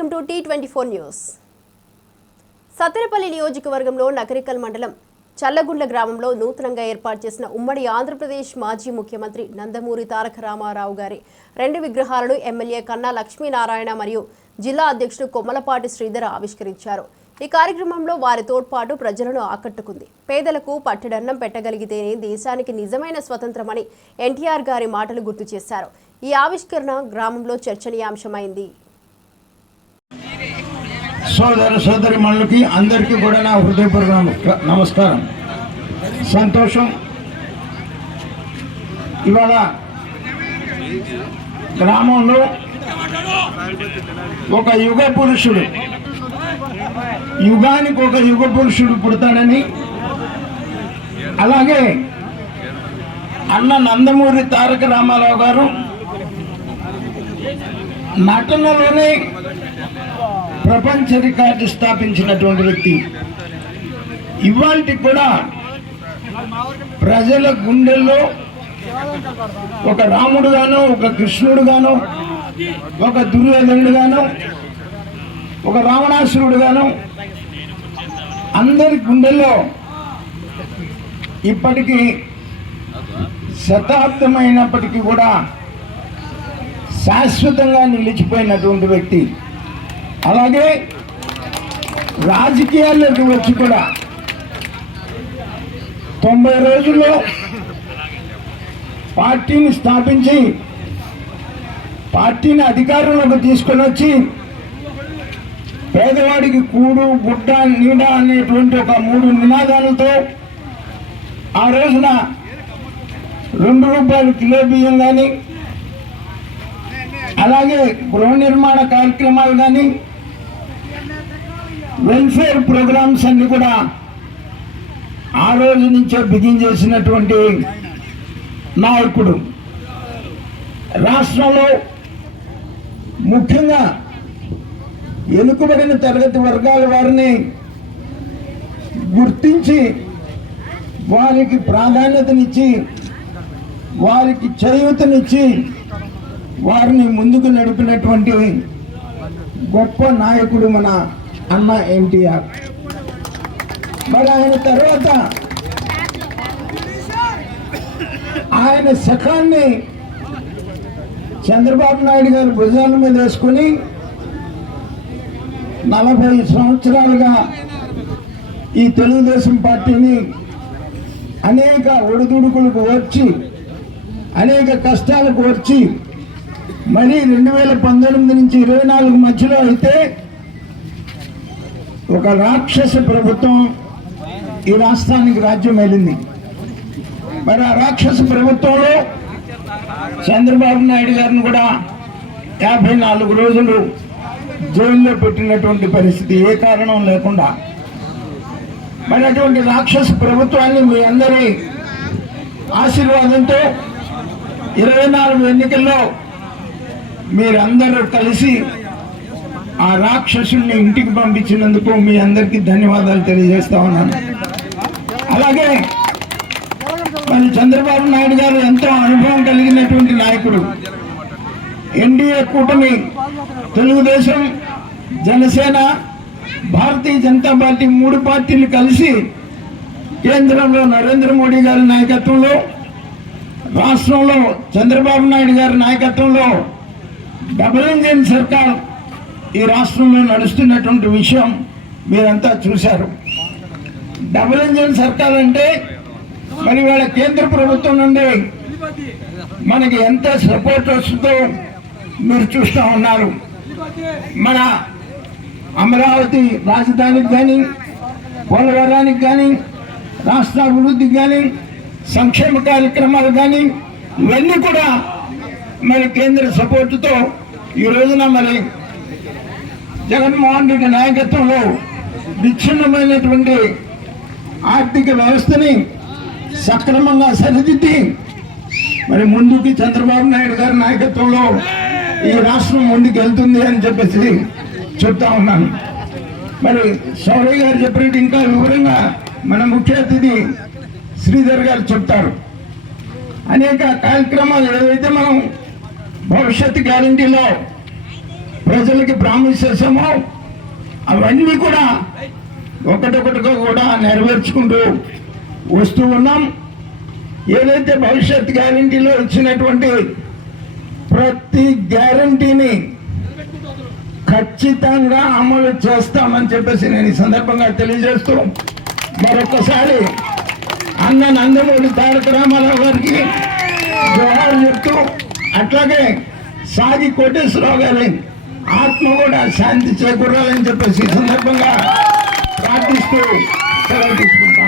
Welcome to T twenty four news. Sattenapalli నియోజకవర్గంలో నకరికల్ మండలం చల్లగుండ్ల గ్రామంలో నూతనంగా ఏర్పాటు చేసిన ఉమ్మడి ఆంధ్రప్రదేశ్ మాజీ ముఖ్యమంత్రి నందమూరి తారక రామారావు గారి రెండు విగ్రహాలను ఎమ్మెల్యే కన్నా లక్ష్మీనారాయణ మరియు జిల్లా అధ్యక్షుడు కొమ్మలపాటి శ్రీధర్ ఆవిష్కరించారు. ఈ కార్యక్రమంలో వారి తోడ్పాటు ప్రజలను ఆకట్టుకుంది. పేదలకు పట్టడన్నం పెట్టగలిగితేనే దేశానికి నిజమైన స్వతంత్రమని ఎన్టీఆర్ గారి మాటలు గుర్తు చేశారు. ఈ ఆవిష్కరణ గ్రామంలో చర్చనీయాంశమైంది. సోదర సోదరి మనులకి అందరికీ కూడా నా హృదయపూర్వక నమస్కారం. సంతోషం. ఇవాళ గ్రామంలో ఒక యుగ పురుషుడు యుగానికి ఒక యుగ పురుషుడు పుడతాడని అలాగే అన్న నందమూరి తారక రామారావు గారు నటనలోనే ప్రపంచ రికార్డు స్థాపించినటువంటి వ్యక్తి. ఇవాళకి కూడా ప్రజల గుండెల్లో ఒక రాముడు గాను ఒక కృష్ణుడు గాను ఒక దుర్యోధనుడు గాను ఒక రావణాసురుడు గాను అందరి గుండెల్లో ఇప్పటికీ శతాబ్దమైనప్పటికీ కూడా శాశ్వతంగా నిలిచిపోయినటువంటి వ్యక్తి. అలాగే రాజకీయాల్లోకి వచ్చి కూడా తొంభై రోజుల్లో పార్టీని స్థాపించి పార్టీని అధికారంలోకి తీసుకొని వచ్చి పేదవాడికి కూడు గుడ్డ నీడ అనేటువంటి ఒక మూడు నినాదాలతో ఆ రోజున రెండు రూపాయలు కిలో బియ్యం కానీ అలాగే గృహ నిర్మాణ కార్యక్రమాలు కానీ వెల్ఫేర్ ప్రోగ్రామ్స్ అన్ని కూడా ఆ రోజు నుంచే బిగిన్ చేసినటువంటి నాయకుడు. రాష్ట్రంలో ముఖ్యంగా ఎన్నుకబడిన తరగతి వర్గాల వారిని గుర్తించి వారికి ప్రాధాన్యతనిచ్చి వారికి చేయూతనిచ్చి వారిని ముందుకు నడిపినటువంటి గొప్ప నాయకుడు మన అన్న ఎన్టీఆర్. మరి ఆయన తర్వాత ఆయన శఖాన్ని చంద్రబాబు నాయుడు గారు భుజాల మీద వేసుకుని నలభై సంవత్సరాలుగా ఈ తెలుగుదేశం పార్టీని అనేక ఒడిదుడుకులకు వచ్చి అనేక కష్టాలకు వచ్చి మరి రెండు వేల పంతొమ్మిది నుంచి ఇరవై నాలుగు మధ్యలో అయితే ఒక రాక్షస ప్రభుత్వం ఈ రాష్ట్రానికి రాజ్యం వెళ్ళింది మరి ఆ రాక్షస ప్రభుత్వంలో చంద్రబాబు నాయుడు గారిని కూడా యాభై నాలుగు రోజులు జైల్లో పెట్టినటువంటి పరిస్థితి ఏ కారణం లేకుండా. మరి అటువంటి రాక్షస ప్రభుత్వాన్ని మీ అందరి ఆశీర్వాదంతో ఇరవై నాలుగు ఎన్నికల్లో మీరందరూ కలిసి ఆ రాక్షసుల్ని ఇంటికి పంపించినందుకు మీ అందరికీ ధన్యవాదాలు తెలియజేస్తా ఉన్నాను. అలాగే మరి చంద్రబాబు నాయుడు గారు ఎంతో అనుభవం కలిగినటువంటి నాయకుడు. ఎన్డీఏ కూటమి తెలుగుదేశం జనసేన భారతీయ జనతా పార్టీ మూడు పార్టీలు కలిసి కేంద్రంలో నరేంద్ర మోడీ గారి నాయకత్వంలో రాష్ట్రంలో చంద్రబాబు నాయుడు గారి నాయకత్వంలో డబుల్ ఇంజిన్ సర్కార్ ఈ రాష్ట్రంలో నడుస్తున్నటువంటి విషయం మీరంతా చూశారు. డబుల్ ఇంజన్ సర్కార్ అంటే మరి వాళ్ళ కేంద్ర ప్రభుత్వం నుండి మనకి ఎంత సపోర్ట్ వస్తుందో మీరు చూస్తూ ఉన్నారు. మన అమరావతి రాజధానికి కానీ పోలవరానికి కానీ రాష్ట్ర అభివృద్ధికి కానీ సంక్షేమ కార్యక్రమాలు కానీ ఇవన్నీ కూడా మరి కేంద్ర సపోర్టుతో ఈ రోజున మరి జగన్మోహన్ రెడ్డి నాయకత్వంలో విచ్ఛిన్నమైనటువంటి ఆర్థిక వ్యవస్థని సక్రమంగా సరిదిద్ది మరి ముందుకి చంద్రబాబు నాయుడు గారి నాయకత్వంలో ఈ రాష్ట్రం ముందుకు వెళ్తుంది అని చెప్పేసి చెప్తా ఉన్నాను. మరి సౌరయ్య గారు చెప్పినట్టు ఇంకా వివరంగా మన ముఖ్య అతిథి శ్రీధర్ గారు చెప్తారు. అనేక కార్యక్రమాలు ఏదైతే మనం భవిష్యత్ గ్యారంటీలో ప్రజలకి ప్రామిస్ చేసామో అవన్నీ కూడా ఒకటొకటిగా కూడా నెరవేర్చుకుంటూ వస్తూ ఉన్నాం. ఏదైతే భవిష్యత్ గ్యారంటీలో ఇచ్చినటువంటి ప్రతి గ్యారంటీని ఖచ్చితంగా అమలు చేస్తామని చెప్పేసి నేను ఈ సందర్భంగా తెలియజేస్తూ మరొకసారి అన్న నందమూరి తారక రామారావు గారికి జోహార్ చెప్తూ అట్లాగే సాగి కోటేశ్వరరావు గారి ఆత్మ కూడా శాంతి చేకూరాలని చెప్పేసి సందర్భంగా ప్రార్థిస్తూ సెలవు తీసుకుంటాం.